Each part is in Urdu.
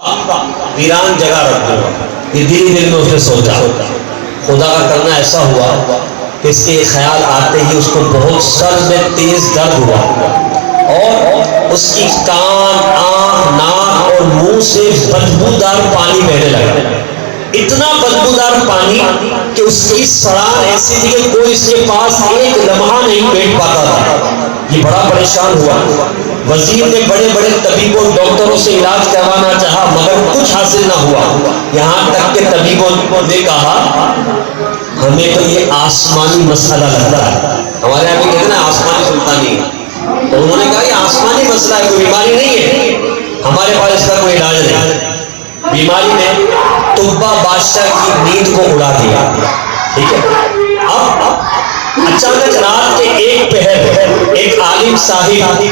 ویران جگہ رکھ دوں گا. یہ دل میں اس نے سوچا. خدا کا کرنا ایسا ہوا کہ اس کے خیال آتے ہی اس کو بہت سر میں تیز درد ہوا اور اس کی کان، آنکھ، ناک اور منہ سے بدبودار پانی بہنے لگا. اتنا بدبودار پانی کہ اس کی سڑان ایسی تھی کہ کوئی اس کے پاس ایک لمحہ نہیں بیٹھ پاتا تھا. یہ بڑا پریشان ہوا. وزیر نے بڑے بڑے طبیبوں ڈاکٹروں سے علاج کروانا چاہا مگر کچھ حاصل نہ ہوا. یہاں تک کہ طبیبوں نے کہا ہمیں تو یہ آسمانی مسئلہ لگتا ہے. ہمارے یہاں بھی کہتے ہیں نا آسمانی سلطانی. تو انہوں نے کہا یہ آسمانی مسئلہ ہے، کوئی بیماری نہیں ہے، ہمارے پاس اس کا کوئی علاج نہیں. بیماری نے تبا بادشاہ کی نیند کو اڑا دیا. ٹھیک ہے. اب اچانک رات کے ایک پہر ایک عالم صاحب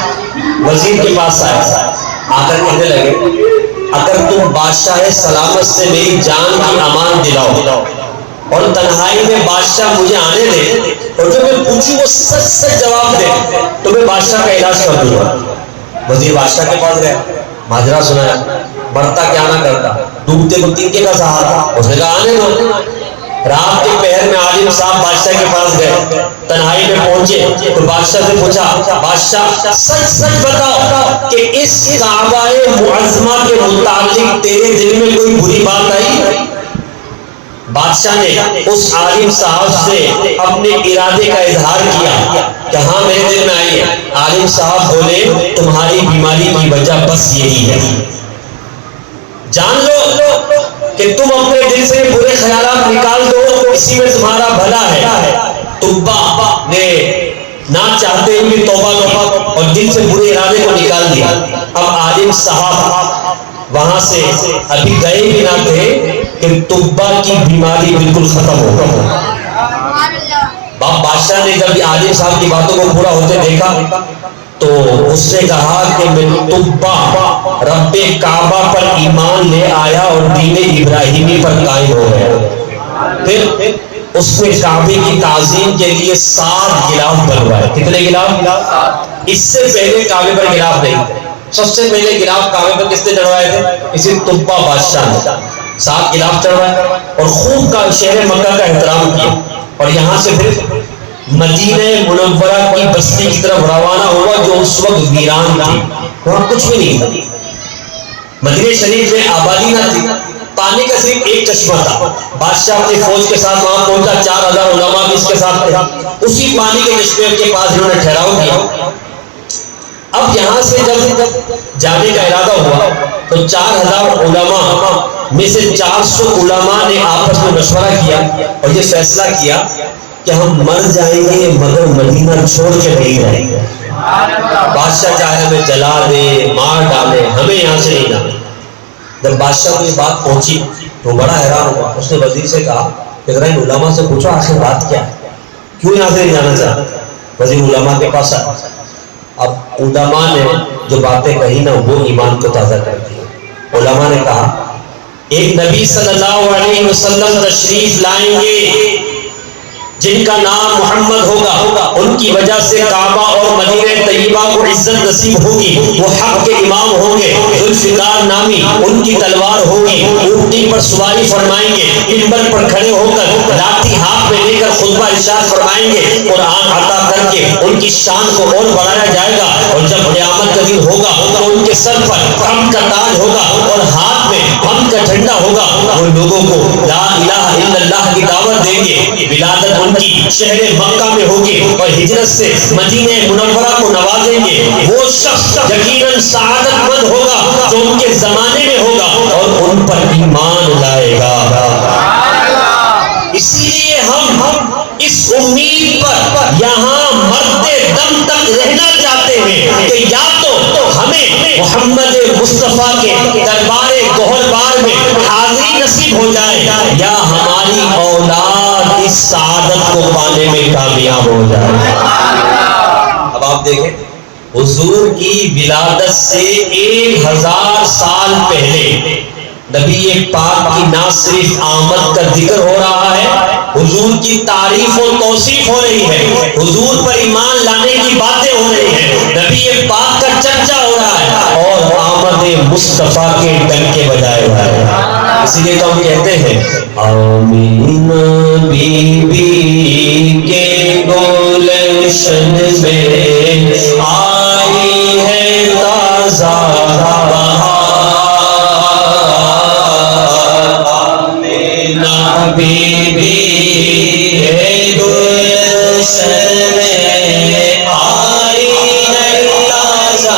وزیر کے پاس آیا. آ کر کہنے لگے اگر تم بادشاہ سلامت سے میری جان کی امان دلاؤ اور تنہائی میں بادشاہ مجھے آنے دے اور جو میں پوچھوں وہ سچ سچ جواب دے تو میں بادشاہ کا علاج کر دوں گا. وزیر بادشاہ کے پاس گیا، ماجرا سنایا. مرتا کیا نہ کرتا، ڈوبتے کو تنکے کا سہارا. اس نے کہا آنے دو. رات کے پہر میں عالم صاحب بادشاہ کے پاس گئے. تنہائی میں پہنچے تو بادشاہ سے پوچھا بادشاہ سچ سچ بتاؤ کہ اس کعبہ معظمہ کے متعلق تیرے دل میں کوئی بری بات آئی؟ بادشاہ نے اس عالم صاحب سے اپنے ارادے کا اظہار کیا کہ ہاں میرے دل میں آئی ہے. عالم صاحب بولے تمہاری بیماری کی وجہ بس یہی ہے. جان لو کہ تم اپنے دل سے برے خیالات نکال دو، اسی میں تمہارا بھلا ہے. تبا نے نہ چاہتے ہوئے توبہ اور دل سے برے ارادے کو نکال دیا. اب عالم صاحب وہاں سے ابھی گئے بھی نہ تھے کہ تبا کی بیماری بالکل ختم ہو گئی. بادشاہ نے جب عالم صاحب کی باتوں کو پورا ہوتے دیکھا تو اس نے کہا کہ میں تبا رب کعبہ پر ایمان لے آیا اور دین ابراہیمی پر قائم ہو گیا. پھر اس نے کعبے کی تعظیم کے لیے 7 غلاف بنوائے. کتنے غلاف؟ اس سے پہلے کعبے پر غلاف نہیں تھے. سب سے پہلے غلاف کعبے پر کس نے چڑھوائے تھے؟ اسی تبا بادشاہ نے 7 غلاف چڑھوائے اور خوب کا شہر مکہ کا احترام کیا. اور یہاں سے پھر مدینہ منورہ کی بستی کی طرف روانہ ہوا جو اس وقت ویران تھی. وہاں کچھ بھی نہیں تھا. مدینہ شریف میں آبادی نہ تھی، پانی کا صرف ایک چشمہ تھا. بادشاہ اپنی فوج کے ساتھ وہاں پہنچا، 4000 علماء بھی اس کے ساتھ تھے. اسی پانی کے چشمے کے پاس انہوں نے ٹھہراؤ کیا. اب یہاں سے جب جانے کا ارادہ ہوا تو 4000 علماء میں سے 400 علماء نے آپس میں مشورہ کیا اور یہ فیصلہ کیا کہ ہم مر جائیں گے مگر مدینہ چھوڑ کے نہیں رہیں گے. بادشاہ چاہے ہمیں جلا دے، مار ڈالے، ہمیں یہاں سے نہیں جانا. جب بادشاہ کو یہ بات پہنچی تو بڑا حیران ہوا. اس نے وزیر سے کہا کہ ذرا ان علماء سے پوچھو آخر بات کیا ہے، کیوں یہاں سے نہیں جانا چاہتا. وزیر علماء کے پاس آیا. اب علماء نے جو باتیں کہی نا وہ ایمان کو تازہ کر دی. علماء نے کہا ایک نبی صلی اللہ علیہ وسلم تشریف لائیں گے جن کا نام محمد ہوگا، ان کی وجہ سے کعبہ اور مدینہ طیبہ کو عزت نصیب ہوگی. وہ حق کے امام ہوں گے، ذوالفقار نامی ان کی تلوار ہوگی، اونٹنی پر سواری فرمائیں گے، منبر پر کھڑے ہو کر لاٹھی ہاتھ میں لے کر خطبہ ارشاد فرمائیں گے. قرآن عطا کر کے ان کی شان کو اور بڑھایا جائے گا. اور جب قیامت کا دن ہوگا تو ان کے سر پر غم کا تاج ہوگا اور ہاتھ میں غم کا جھنڈا ہوگا. وہ لوگوں کو لا الہ الا اللہ کی دعوت دیں گے. ولادت ان کی شہر مکہ میں ہوگی اور ہجرت سے مدینہ منورہ کو نوازیں گے. وہ شخص یقیناً سعادت مند ہوگا جو ان کے زمانے میں ہوگا اور ان پر ایمان لائے گا. اسی لیے ہم اس امید پر یہاں مرتے دم تک رہنا چاہتے ہیں کہ یا تو ہمیں محمد مصطفیٰ کے دربار گوہربار میں حاضری نصیب ہو جائے یا ہماری اولاد اس سعادت کو پانے میں کامیاب ہو جائے. اب آپ دیکھیں حضور کی ولادت سے 1000 سال پہلے نبی پاک کی نہ صرف آمد کا ذکر ہو رہا ہے، حضور کی تعریف و توصیف ہو رہی ہے، حضور پر ایمان لانے کی باتیں ہو رہی ہیں، نبی پاک کا چرچا ہو رہا ہے اور آمد مصطفیٰ کے ڈنکے بجائے اسی لیے تو ہم کہتے ہیں آمینہ بی بی کے گلشن میں آئی ہے تازہ بہار، آمینہ بی بی کے گلشن میں آئی ہے تازہ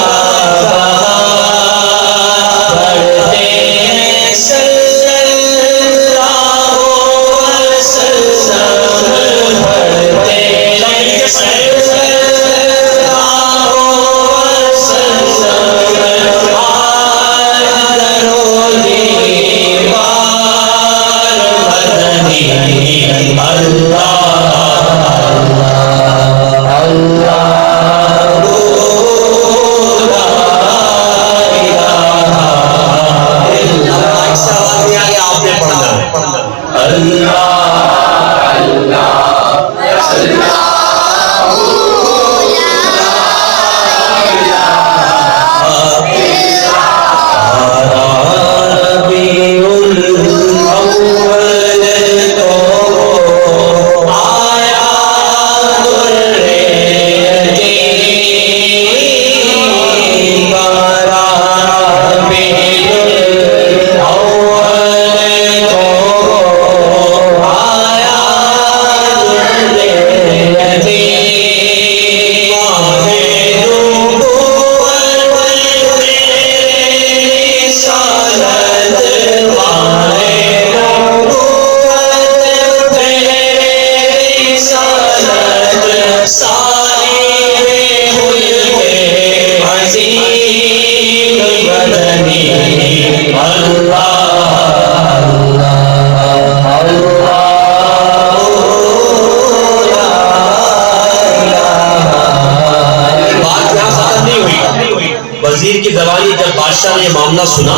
وزیر کی زبانی جب بادشاہ نے یہ معاملہ سنا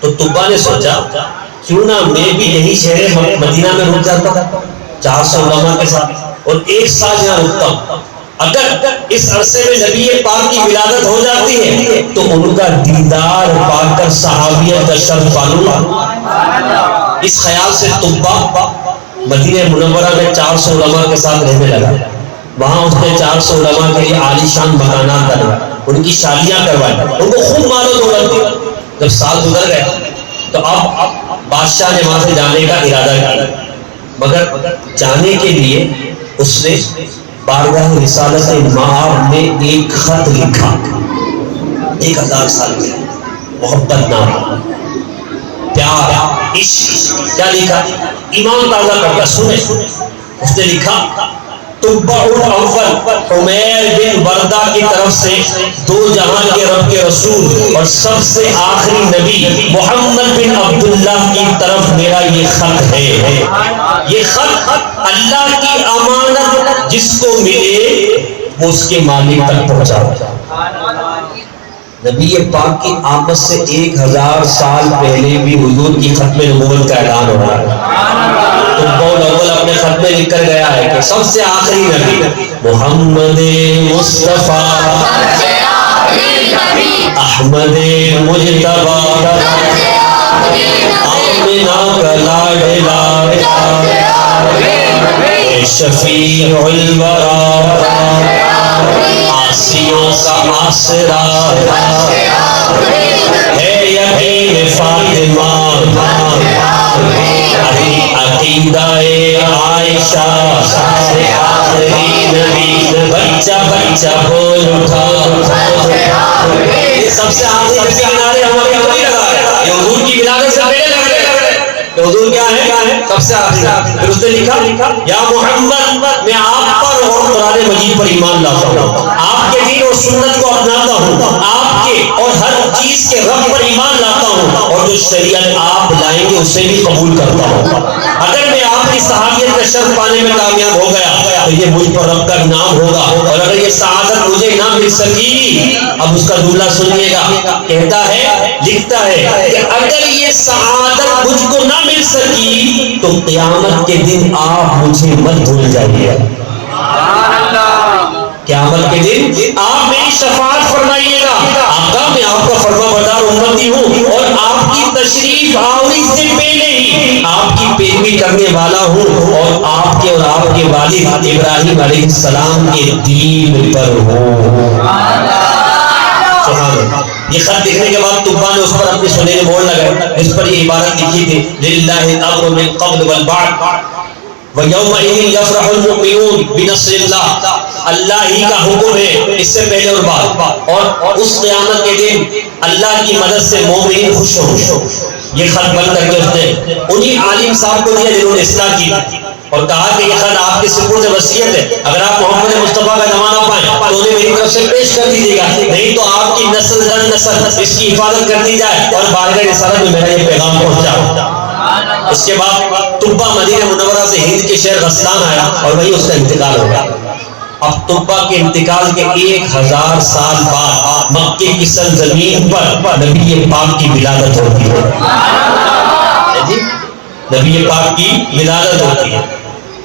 تو طبا نے سوچا کیوں نہ میں بھی یہی شہر مدینہ میں رک جاتا 400 علماء کے ساتھ اور ایک سال یہاں رکتا ہوں، اگر اس عرصے میں نبی پاک کی ولادت ہو جاتی ہے تو ان کا دیدار پا کر صحابیت کا شرف پالوں گا۔ اس خیال سے طبا مدینہ منورہ میں 400 علماء کے ساتھ رہنے لگا۔ وہاں اس نے 400 علماء کے لیے عالی شان مکانات بنوائے، ان کی شادیاں کروائی، ان کو خوب مال و دولت دی۔ جب سال گزر گئے تو اب بادشاہ نے وہاں سے جانے کا ارادہ کیا، مگر جانے کے لیے اس نے بارگاہ رسالت مآب میں ایک خط لکھا، 1000 سال کے محبت نامہ، پیار، عشق، کیا لکھا؟ ایمان تازہ کرتا۔ سنیں، اس نے لکھا طبع الاول عمیر بن وردہ کی طرف سے دو جہان کے رب کے رسول اور سب سے آخری نبی محمد بن عبداللہ کی طرف میرا یہ خط ہے۔ یہ خط اللہ کی امانت جس کو ملے وہ اس کے مالک تک پہنچا۔ نبی پاک کی آمد سے 1000 سال پہلے بھی حضور کی ختم نبوت کا اعلان ہو رہا ہے۔ طبع الاول اپنے خط میں لکھ کر گیا ہے کہ سب سے آخری نبی محمد مصطفیٰ احمد مجتبیٰ آمنہ کا لاڈلا شفیع الورا آسیوں کا آسرا ہے یقین فاطمہ عقیدہ عائشہ آخری نبی بچہ بچہ بول اٹھا۔ یہ سب سے آخری نبی کے نعرے ہمارے وہی لگا ہے، یہ حضور کی ولادت سے پہلے لگ رہے ہیں۔ حضور کیا ہے؟ سب سے آخری۔ پھر اس نے لکھا یا محمد میں آپ پر اور قرآن مجید پر ایمان لاتا ہوں، آپ کے دین اور سنت کو اپناتا ہوں، آپ کے اور ہر چیز کے رب پر ایمان لاتا ہوں اور جو شریعت آپ لائیں گے اسے بھی قبول کرتا ہوں۔ اگر میں آپ کی صحابیت کا شرف پانے میں کامیاب ہو گیا تو یہ مجھ پر رب کا انعام ہوگا، اور اگر یہ سعادت مجھے نہ مل سکی، اب اس کا جملہ سنیے گا، کہتا ہے، لکھتا ہے کہ اگر یہ سعادت مجھ کو نہ مل سکی تو قیامت کے دن آپ مجھے مت بھول جائیے۔ قیامت کے دن آپ میری شفاعت فرمائیے گا، آقا میں آپ کا فرما بردار امتی ہوں اور آپ کی تشریف آوری سے پیروی کرنے والا ہوں اور آپ کے والد ابراہیم علیہ السلام کے دین پر ہوں۔ یہ خط لکھنے کے بعد طبا نے اس پر اپنے سنہرے مہر لگائے، جس پر یہ عبارت لکھی تھی للہ الامر من قبل والبعد وَيَوْمَئِذٍ يَفْرَحُ الْمُؤْمِنُونَ بِنَصْرِ اللَّهِ، اللہ ہی کا حکم ہے اس سے پہلے اور بعد، اور اس قیامت کے دن اللہ کی مدد سے مومنین خوش ہوں۔ یہ خط بند کر کے اس نے انہی عالم صاحب کو دیا جنہوں نے اصلاح کی اور کہا کہ یہ خط آپ کے سپرد وصیت ہے، اگر آپ محمد مصطفیٰ کا زمانہ پائیں تو انہیں میری طرف سے پیش کر دیجیے گا، نہیں تو آپ کی نسل در نسل اس کی حفاظت کر دی جائے اور بارگاہ رسالت میں میرا یہ پیغام پہنچا۔ اس کے بعد طبا مدینہ منورہ سے ہند کے شہر غسان آیا اور وہی اس کا انتقال ہو گیا۔ اب طبا کے انتقال کے 1000 سال بعد مکے کی سرزمین پر نبی پاک کی ولادت ہوتی ہے۔ نبی پاک کی ولادت ہوتی ہے۔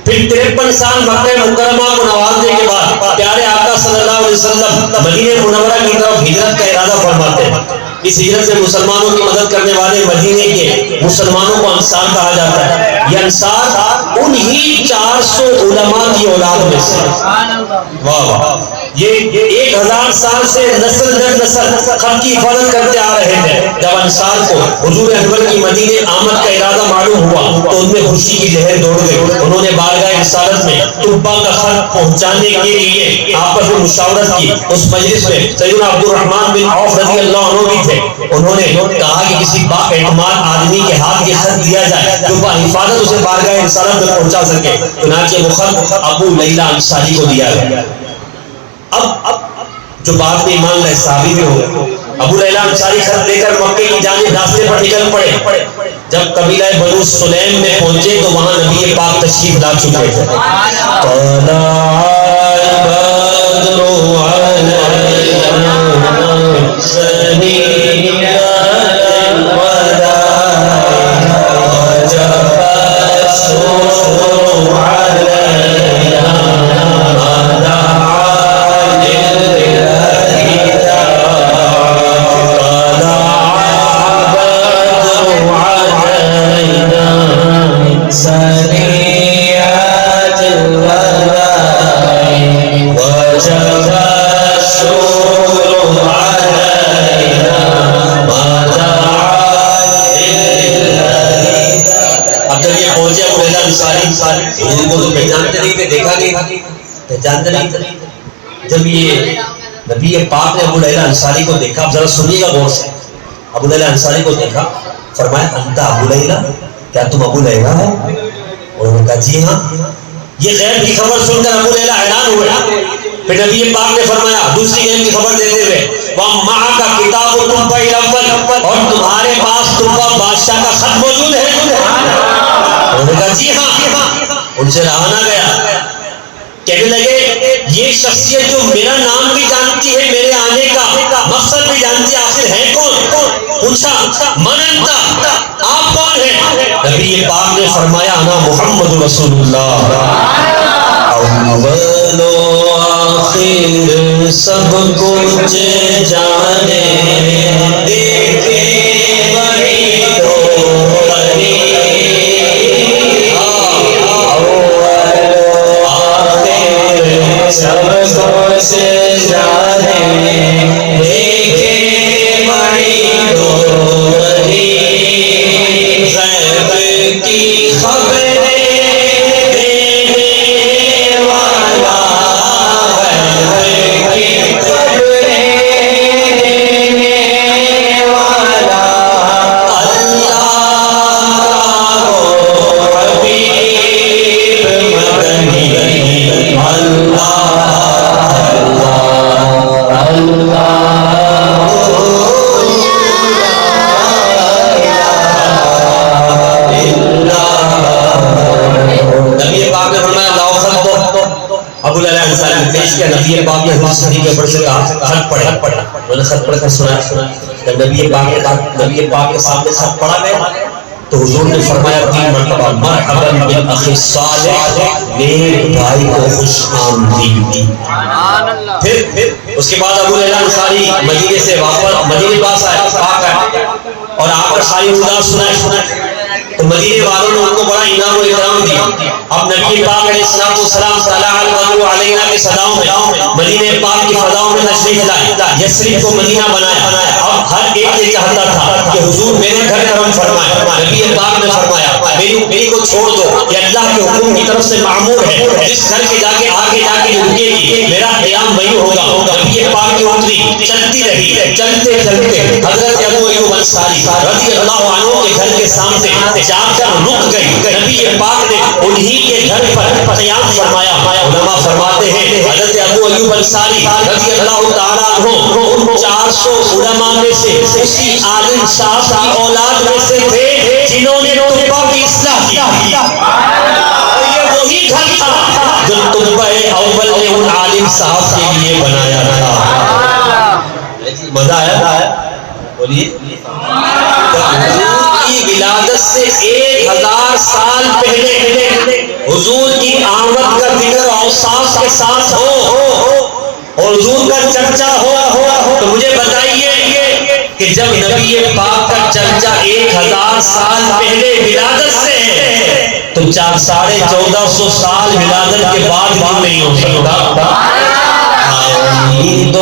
پھر 53 سال مکہ مکرمہ کو نوازنے کے بعد پیارے آقا صلی اللہ علیہ وسلم مدینہ منورہ کی طرف ہجرت کا ارادہ فرماتے ہیں۔ اس ہجرت سے مسلمانوں کی مدد کرنے والے مدینے کے مسلمانوں کو انصار کہا جاتا ہے۔ یہ انصار انہی 400 علماء کی اولاد میں سے، واہ واہ، یہ 1000 سال سے نسل در نسل خط کی حفاظت کرتے آ رہے ہیں۔ جب انصار کو حضور اکبر کی مدینے آمد کا ارادہ معلوم ہوا تو ان میں خوشی کی لہر دوڑ گئی۔ انہوں نے بارگاہ رسالت میں طبا کا خط پہنچانے کے لیے آپس میں مشاورت کی۔ اس مجلس میں سیدنا عبد الرحمن بن عوف رضی اللہ عنہ بھی تھے۔ انہوں نے کہا کہ کسی با اعتماد آدمی کے ہاتھ یہ خط دیا جائے جو بحفاظت اسے بارگاہ رسالت میں پہنچا سکے۔ چنانچہ وہ خط ابو لیلہ انصاری کو دیا گیا۔ اب جو بعد میں ایمان لائے صحابی بھی ہو، ابو لیلہ انصاری خط لے کر مکے کی جانب راستے پر نکل پڑے۔ جب قبیلہ بنو سلیم میں پہنچے تو وہاں نبی پاک تشریف لا چکے تھے۔ پہچانتے نہیں تھے۔ جب یہ نبی پاک نے ابو لیلہ انصاری کو دیکھا، اب ذرا سنیے گا غور سے، ابو لیلہ انصاری کو دیکھا، فرمایا انت ابو لیلہ، کیا تم ابو لیلہ ہو؟ انہوں نے کہا جی ہاں۔ یہ غیب کی خبر سن کر ابو لیلہ حیران ہوئے۔ پھر نبی پاک نے فرمایا دوسری غیب کی خبر دیتے ہوئے وَمَعَكَ كِتَابُ طُبَّ الْأَوَّلِ، اور تمہارے پاس طبا بادشاہ کا خط موجود ہے؟ انہوں نے کہا جی ہاں۔ ان سے رہا نہ گیا، کہنے لگے یہ شخصیت جو میرا نام بھی جانتی ہے، میرے آنے کا مقصد بھی جانتی ہے، آخر ہے کون؟ پوچھا من انت، آپ کون ہیں؟ نبی پاک نے فرمایا انا محمد رسول اللہ، اول و آخر سب کچھ جانے، دیکھے بڑی تو قریب، سب کچھ جانے، دیکھے بڑی دوری، غیب کی خبریں دینے والا، غیب کی خبریں دینے والا، اللہ حبیب مدنی، اللہ نبی پاک نے حضرت صدیق کے اوپر سے کہا خط پڑھے، میں نے خط پڑھ کر سنا۔ جب نبی پاک کے سامنے خط پڑھا گیا تو حضور نے فرمایا 3 مرتبہ مرحبا بالاخ الصالح، میرے بھائی کو خوش آمدید۔ پھر اس کے بعد ابو لیلہ انصاری مدینے سے واپس مدینے پاس آئے اور آ کر ساری ارداز سنائے۔ تو مدینے والوں نے ان کو بڑا انعام و اکرام دیا. اب نبی پاک علیہ السلام صلی علیہ کے صداؤں میں مدینے پاک کی فضاؤں میں تشریف لائے، یثرب کو مدینہ بنایا. اب ہر ایک یہ چاہتا تھا کہ حضور میرے گھر کرم فرمائے. نبی پاک نے فرمایا میری کو چھوڑ دو، یہ اللہ کے حکم کی طرف سے معمور ہے، جس گھر کے آگے جا کے رکے گی میرا قیام وہی ہوگا. نبی پاک کی اتری چلتی رہی، چلتے چلتے حضرت ابو ایوب انصاری رضی اللہ عنہ کے گھر کے سامنے جا کر رک گئی. نبی پاک نے انہی کے گھر پر قیام فرمایا. علماء فرماتے ہیں حضرت ابو ایوب انصاری رضی اللہ تعالیٰ عنہ ان 400 علماء میں سے اسی عالم صاحب کی اولاد میں سے تھے جنہوں نے طبہ کی اصلاح کی. یہ وہی گھر تھا جو طبہ اول نے ان عالم صاحب کے لیے بنایا تھا. مزہ آیا؟ بولیے. حضور کی ولادت سے 1000 سال پہلے حضور کی آمد کا ذکر اوصاف کے ساتھ ہو اور حضور کا چرچا ہو تو مجھے بتائیے کہ جب نبی پاک کا چرچا 1000 سال پہلے ولادت سے ہے تو 1450 سال ولادت کے بعد بھی نہیں ہو سکتا. حمید و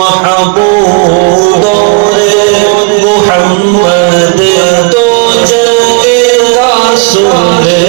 محمود محمد تو جگ کا سلطان.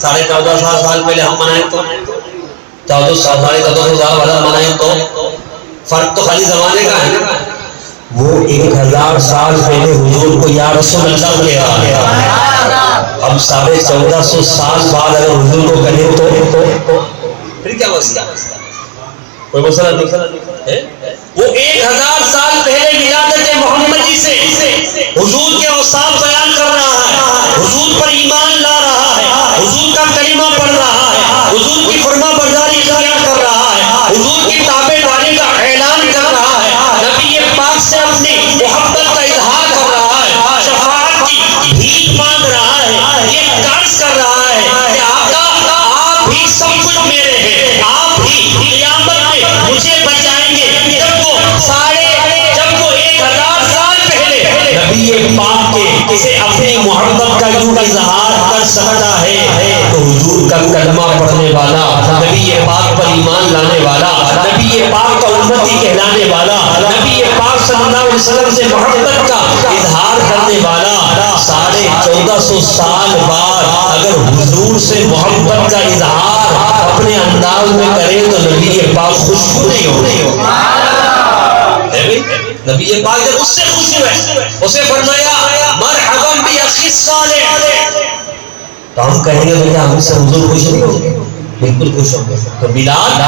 ساڑھے 1400 سال پہلے ہم منائیں تو 1400 سال والا منائیں تو فرق تو خالی زمانے کا ہے. وہ 1000 سال پہلے حضور کو یا رسول اللہ کہہ رہا ہے. اب 1450 سال بعد اگر حضور کو کہے تو پھر کیا مسئلہ؟ کوئی مسئلہ نہیں ہے. وہ 1000 سال پہلے ولادت محمدی سے حضور کے اوصاف بیان کر رہا ہے، حضور پر ایمان لا رہا ہے، حضور کا کلمہ پڑھ رہا ہے، حضور کی فرما برداری اختیار کر رہا ہے، حضور کی تابع داری کا اعلان کر رہا ہے، نبی پاک سے اپنی محبت کا اظہار کر رہا ہے، شفاعت کی بھیک مانگ رہا ہے، یہ قرض کر رہا ہے کہ آقا آپ ہی سب کچھ میرے ہیں، آپ ہی قیامت میں مجھے بچائیں گے. جب وہ 1000 سال پہلے نبی پاک کے اسے اپنی محبت کا یوں اظہار کر سکتا ہے تو حضور کا کلمہ پڑھنے والا، نبی پاک پر ایمان لانے والا، نبی پاک کا امتی کہلانے والا، نبی پاک صلی اللہ علیہ وسلم سے محبت کا اظہار کرنے والا 1450 سال بعد اگر حضور سے محبت کا اظہار اپنے انداز میں کرے تو نبی پاک خوش نہیں ہوگا. نبی پاک جب اس سے خوش ہوئے اسے فرمایا مرحبا بی اخی صالح، تو ہم کہیں گے بھئی ہم سے حضور خوش نہیں ہوگے. بالکل خوش ہوں گے. تو میلاد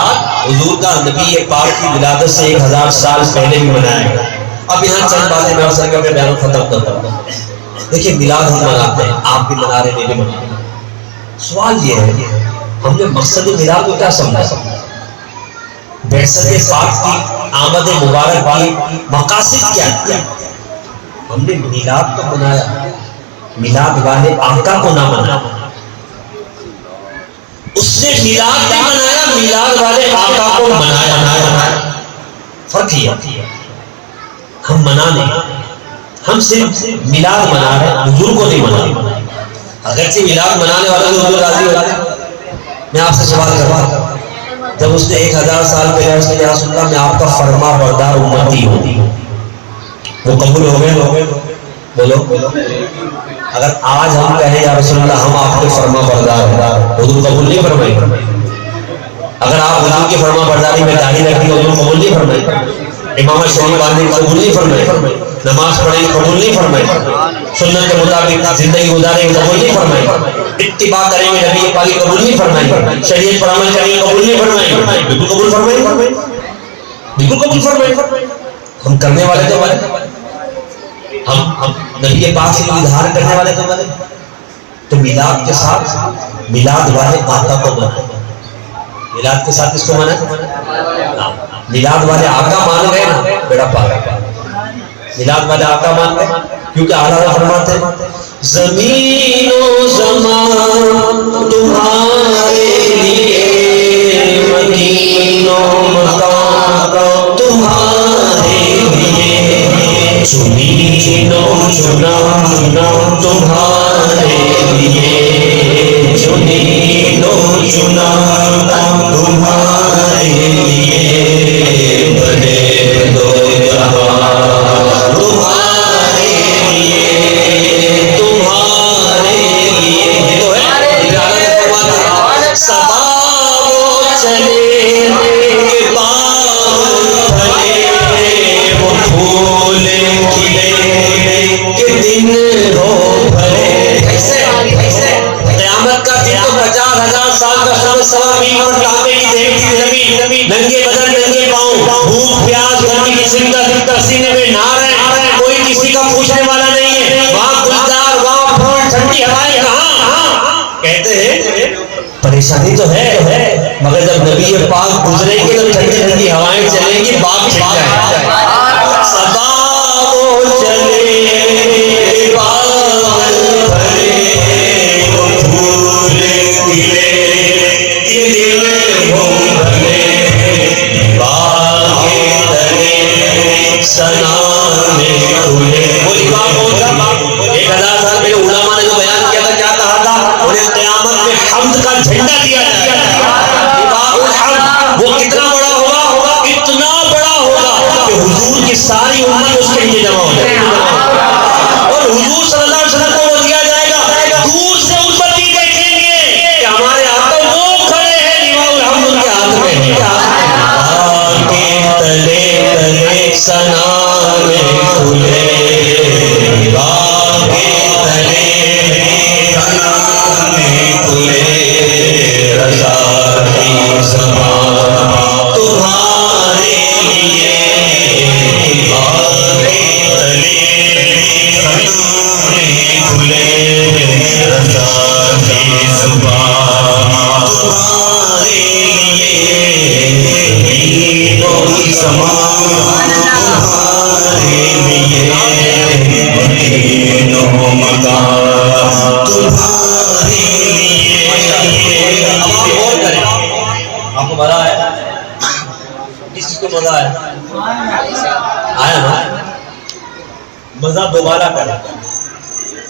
حضور کا نبی پاک کی ولادت سے 1000 سال پہلے بھی منایا گیا. اب یہاں چند باتیں میں عرض کر کے بیان ختم کرتا ہوں. دیکھیے میلاد ہم مناتے ہیں، آپ بھی منا رہے، میں بھی منا رہے. سوال یہ ہے ہم نے مقصد میلاد کو کیا سمجھا؟ بعثت پاک کی آمد مبارک کی مقاصد کیا کیا؟ ہم نے میلاد کو منایا، میلاد والے آقا کو نہ منایا. اس نے میلاد نہیں منایا، میلاد والے آقا کو منایا. فرق یہ ہم منا نہیں، ہم صرف میلاد منا رہے ہیں، حضور کو نہیں منا. اگرچہ میلاد منانے والا تو حضور راضی ہوتا ہے. میں آپ سے سوال کرتا ہوں، جب اس نے 1000 سال پہلے اس نے یا رسول اللہ میں آپ کا فرما بردار امتی ہوں، وہ قبول ہو گئے؟ بولو. اگر آج ہم کہیں یا رسول اللہ ہم آپ کے فرما بردار ہیں، حضور قبول نہیں فرمائے؟ اگر آپ حضور کی فرما برداری میں داڑھی رکھی حضور قبول نہیں فرمائے؟ امامت شریف باندھنے قبول نہیں فرمائے؟ نماز پڑھیں قبول نہیں فرمائے؟ سنت کے مطابق زندگی گزاریں قبول نہیں فرمائے؟ اتباع کریں گے نبی پاک قبول نہیں فرمائے؟ شریعت پر عمل کریں گے قبول نہیں فرمائے؟ بالکل قبول فرمائے، بالکل قبول فرمائے. ہم کرنے والے تو والے، ہم نبی پاک سے اظہار کرنے والے تو والے. تو میلاد کے ساتھ میلاد والے آقا کو مانا. میلاد کے ساتھ کس کو مانا؟ میلاد والے آقا مان گئے نا بیڑا پاک. میلاد والے آقا مان گئے کیونکہ اعلیٰ فرماتے ہیں زمین و زمان تمہارے لیے، مکین و مکان تمہارے لیے، زمین و زمان تمہارے لیے، زمین و زمان تمہارے لیے، بنے دو جہاں تمہارے لیے، تمہارے لیے. تو ہے صبا وہ چلے کہ باغ بھلے، وہ پھول کھلے کہ دن ہو بھلے. کیسے قیامت کا دن تو 50,000 سال کا سب سوابین اور کعبے کی دیکھتی زمین، ننگے بدن ننگے پاؤں، بھوک پیاس گرمی کی شدت، سینے میں نار ہے، کوئی کسی کا پوچھنے والا نہیں ہے. وہاں گلزار، وہاں پھول، ٹھنڈی ہوائیں کہاں؟ کہتے ہیں پریشانی تو ہے مگر جب نبی پاک گزریں گے تو ٹھنڈی ٹھنڈی ہوائیں چلیں گی، باغ چھٹ جائے. صبا وہ چلے باغ بھلے، وہ پھول کھلے کہ دل ہو بھلے، باغ تلے سنا میں کھلے. وہ امام ہوتا 1000 سال پہلے علماء نے جو بیان کیا تھا، کیا کہا تھا؟ انہیں قیامت میں حمد کا جھنڈا دیا جائے گا. وہ کتنا بڑا ہوگا؟ اتنا بڑا ہوگا کہ حضور کی ساری امت اس کے لیے جمع ہو جائے گی. اور حضور صلی اللہ علیہ وسلم کو وہ دیا جائے گا. دور سے امتی دیکھیں گے کہ ہمارے آقا وہ کھڑے ہیں، لواء الحمد ان کے ہاتھ میں ہے. باغ تلے تلے سنا میں کھلے، باغ تلے سنا میں کھلے، رضا کی زبان تمہارے لیے، باغ تلے سنا میں کھلے، رضا کی زبان تمہارے لیے، زمین و زمان تمہارے لیے، مکین و مکان تمہارے لیے. اب آپ غور کریں، آپ کو مزہ آیا؟ کس چیز کو مزہ آیا نا؟ مزہ دوبارہ کریں،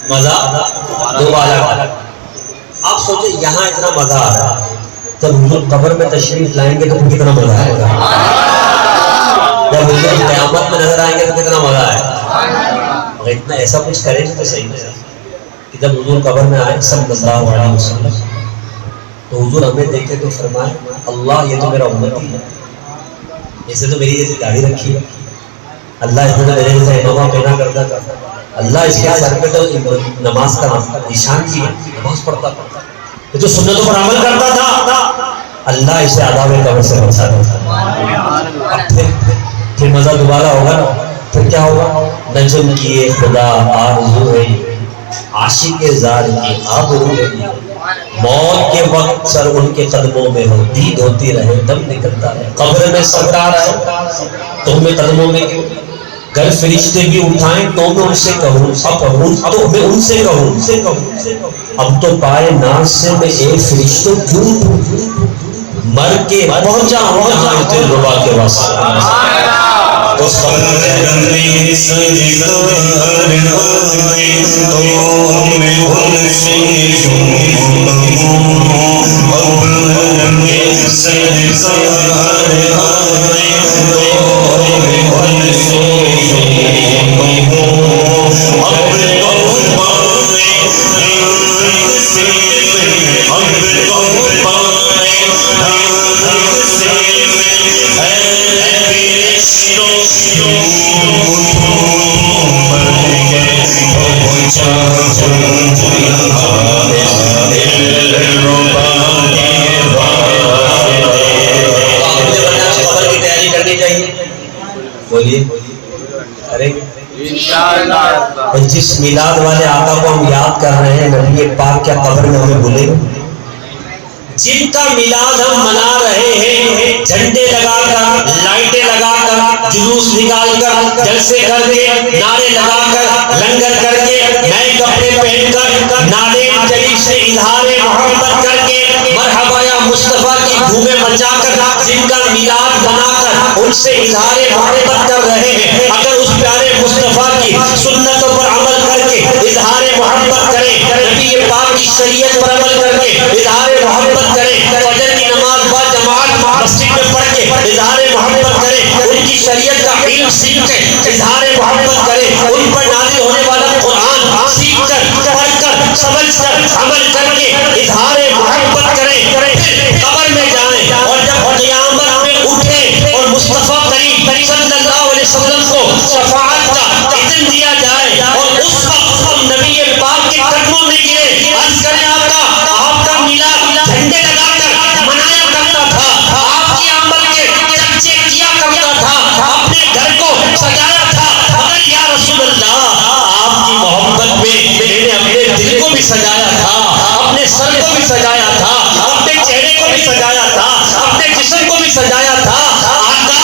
مزہ دوبارہ کریں. آپ سوچیں یہاں اتنا مزہ آ رہا ہے، جب حضور قبر میں تشریف لائیں گے تو کتنا مزہ آئے گا. جب حضور قیامت میں نظر آئیں گے تو کتنا مزہ آئے گا. مگر اتنا ایسا کچھ کریں تو صحیح نہیں کہ جب حضور قبر میں آئے صلی اللہ علیہ وسلم تو حضور ہمیں دیکھے تو فرمائے اللہ یہ تو میرا امتی ہے، اسے تو میری جیسی داڑھی رکھی ہے، اللہ اس نے تو میرے جیسا امامہ پیدا کرتا تھا، اللہ اس کے سر پہ تو نماز کا نشان کی ہے، نماز پڑھتا تھا، یہ تو سنتوں پر عمل کرتا تھا. اللہ اسے عذاب قبر سے بچا دیتا ہے۔ اب پھر مزہ دوبارہ ہوگا نا، پھر کیا ہوگا؟ نجم کیے خدا آرزو ہے، عاشق زار کی آبرو ہے، موت کے وقت سر ان کے قدموں میں ہو، دید ہوتی رہے دم نکلتا ہے، قبر میں سرکار آئے تو میں قدموں میں کیوں؟ گر فرشتے بھی اٹھائیں تو میں ان سے کہوں، اب میں ان سے کہوں، اب تو پائے ناز سے میں ایک فرشتوں کیوں مر کے پہنچا ہوں جہاں دل ربا کے واسطے۔ اس قبر میں سرکار آئے تو میں ان سے کیوں قبر میں سرکار آئے تو میں ان سے جس میلاد والے آقا کو ہم یاد کر رہے ہیں، نبی پاک کیا قبر میں ہمیں بھولے؟ جن کا میلاد ہم منا رہے ہیں، جھنڈے لگا کر، لائٹیں لگا کر، جلوس نکال کر، جلسے کر کے، نعرے لگا کر، لنگر کر کے، نئے کپڑے پہن کر، نعرے شریف سے اظہار محبت کر کے، مرحبا یا مصطفیٰ کی دھومیں مچا کر، جن کا میلاد بنا کر ان سے اظہار محبت کر رہے ہیں، اگر اس پیارے مصطفیٰ کی سنتوں پر عمل کر کے اظہار محبت کریں، نبی پاک کی شریعت پر عمل کر کے اظہار محبت کریں، فجر کی نماز با جماعت مسجد میں پڑھ کے اظہار محبت کریں، ان کی شریعت کا علم سیکھ کے اظہار محبت کریں، ان پر نازل ہونے والا قرآن سیکھ کر، پڑھ کر، سمجھ کر، عمل کر کے اظہار محبت کریں، پھر قبر میں جائیں اور جب قیامت میں اٹھیں اور مصطفیٰ کریم صلی اللہ علیہ وسلم کو شفاعت کا اذن دیا جائے اور اس وقت ہم نبی پاک کے قدموں میں گرے، عرض کریں آقا آپ کا میلاد جھنڈے لگا کر منایا کرتا تھا، آپ کی آمد کے چرچے کیا کرتا تھا، اپنے گھر کو سجایا تھا، مگر یا رسول اللہ آپ کی محبت میں میں نے اپنے دل کو بھی سجایا تھا، اپنے سر کو بھی سجایا تھا، اپنے چہرے کو بھی سجایا تھا، اپنے جسم کو بھی سجایا تھا۔ آقا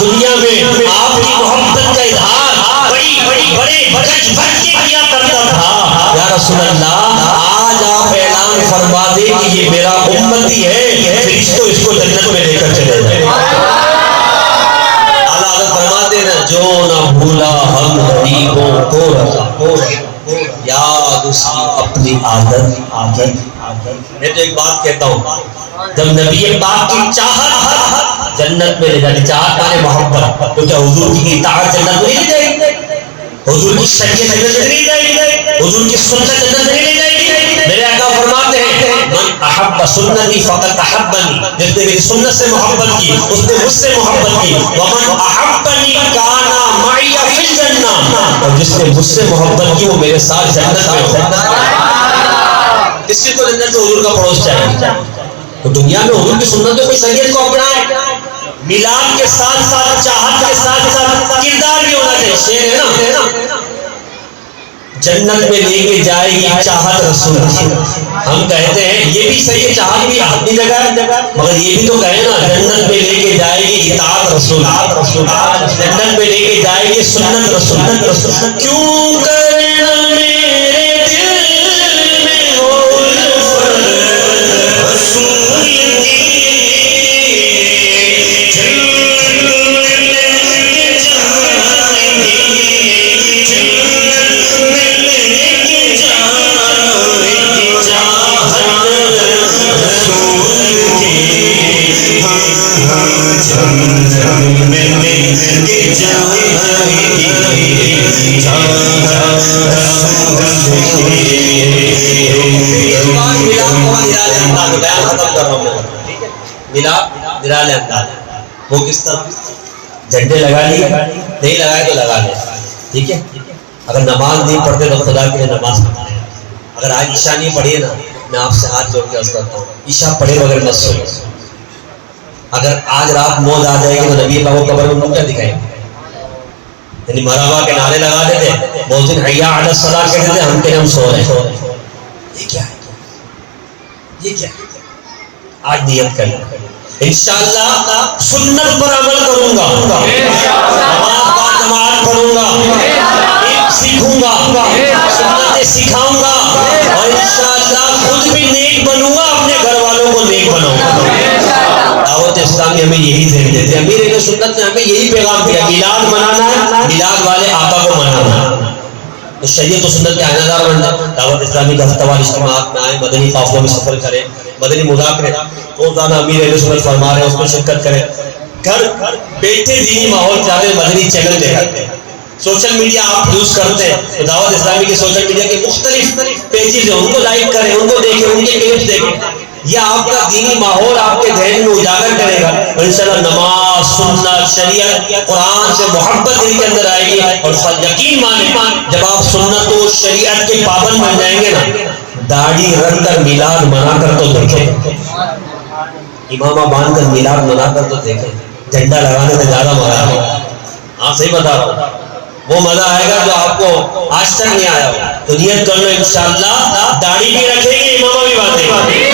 دنیا میں آپ کی محبت کا اظہار بڑے گج بھر کے کیا کرتا تھا، یا رسول اللہ آج آپ اعلان فرما دیں کہ یہ میرا امتی ہے، فرشتوں اس کو جنت میں لے کر چلے جائیں۔ اعلیٰ حضرت فرماتے ہیں جو نہ بھولا ہم غریبوں کو رضا، یاد اس کی اپنی عادت۔ میں تو ایک بات کہتا ہوں، جب نبی پاک کی چاہت جنت میں لے جاتی، چاہت مانے محبت، تو کیا حضور کی اطاعت جنت میں نہیں جائے گی؟ حضور کی شریعت جنت میں نہیں جائے گی؟ حضور کی سنت جنت میں نہیں جائے گی؟ میرے آقا فرماتے ہیں من احب سنتی فقط احبنی، جس نے میری سنت سے محبت کی اس نے مجھ سے محبت کی، ومن احبنی کان معی فی الجنہ، اور جس نے مجھ سے محبت کی وہ میرے ساتھ جنت میں ہوگا۔ کسی کو جنت میں حضور کا پڑوس چاہیے؟ تو دنیا میں حضور کی سنت کوئی شریعت کو اپنائے، میلاد کے ساتھ ساتھ چاہت کے ساتھ ساتھ کردار بھی ہونا چاہیے۔ شعر ہے نا، جنت میں لے کے جائے گی چاہت رسول، ہم کہتے ہیں یہ بھی صحیح ہے، چاہت بھی اپنی جگہ، مگر یہ بھی تو کہیں نا جنت میں لے کے جائے گی اطاعت رسول، جنت میں لے کے جائے گی سنت رسول۔ کیوں کرنا میرے دل میں ہو رسول کی نرالے انداز، وہ کس طرح؟ جھنڈے لگا لیے، نہیں لگائے تو لگا لے، ٹھیک ہے؟ اگر نماز نہیں پڑھتے تو خدا کے لیے نماز پڑھتے ہیں۔ اگر آج عشاء نہیں پڑھی ہے نا، میں آپ سے ہاتھ جوڑ کے عرض کرتا ہوں عشاء پڑھے بغیر مت سوئے، اگر آج رات موت آ جائے گی تو نبی پاک کو قبر میں کیا دکھائیں گے؟ یعنی مرحبا کے نعرے لگاتے تھے، مؤذن حیا علی الصلاۃ کہتے تھے، ہم ہم سو رہے ہیں. یہ کیا ہے؟ یہ کیا ہے؟ آج نیت کرنا انشاءاللہ سنت پر عمل کروں گا، نماز با جماعت پڑھوں گا، سیکھوں گا، سنتیں سکھاؤں گا، اور انشاءاللہ خود بھی نیک بنوں گا، اپنے گھر والوں کو نیک بناؤں گا. دعوت اسلامی ہمیں یہی ذہن دیتے ہیں. امیر اہل سنت نے ہمیں یہی پیغام دیا، میلاد منانا ہے، میلاد والے آقا کو منانا ہے. تو شریعت و سنت کے آئینہ دار بن جائے. دعوت اسلامی کا ہفتہ وار اجتماعات میں آئیں، مدنی قافلوں میں سفر کریں، مدنی مذاکرے روزانہ امیر اہل سنت فرما رہے ہیں اس میں شرکت کریں. گھر بیٹھے دینی ماحول چاہتے ہیں، مدنی چینل دیکھتے ہیں. سوشل میڈیا آپ یوز کرتے ہیں تو دعوت اسلامی کے سوشل میڈیا کے مختلف پیجز ہیں، ان کو لائک کریں، ان کو دیکھیں، ان کے کلپس دیکھیں. یہ آپ کا دینی ماحول آپ کے ذہن میں اجاگر کرے گا. اور انشاءاللہ نماز، سنت، شریعت، قرآن سے محبت دل کے اندر آئے گی. اور یقین مانیں جب آپ سنت و شریعت کے پابند بن جائیں گے نا، داڑھی رکھ کر میلاد منا کر تو دیکھیں، امامہ باندھ کر میلاد منا کر تو دیکھیں، جھنڈا لگانے سے زیادہ مزہ آئے گا. ہاں صحیح بتا رہا ہوں، وہ مزہ آئے گا جو آپ کو آج تک نہیں آیا ہو. تو نیت کر لو انشاءاللہ داڑھی بھی رکھیں گے، امامہ بھی باندھیں گے،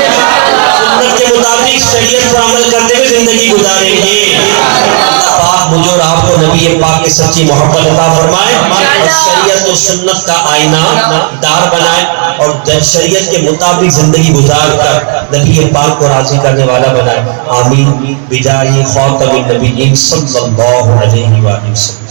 سنت کے مطابق شریعت پر عمل کرتے ہوئے زندگی گزاریں گے. اللہ پاک مجھے اور آپ کو نبی پاک کی سچی محبت عطا فرمائے، اور شریعت و سنت کا آئینہ دار بنائے، اور شریعت کے مطابق زندگی گزار کر نبی پاک کو راضی کرنے والا بنائے. آمین بجاہ خاتم النبیین صلی اللہ علیہ وآلہ وسلم.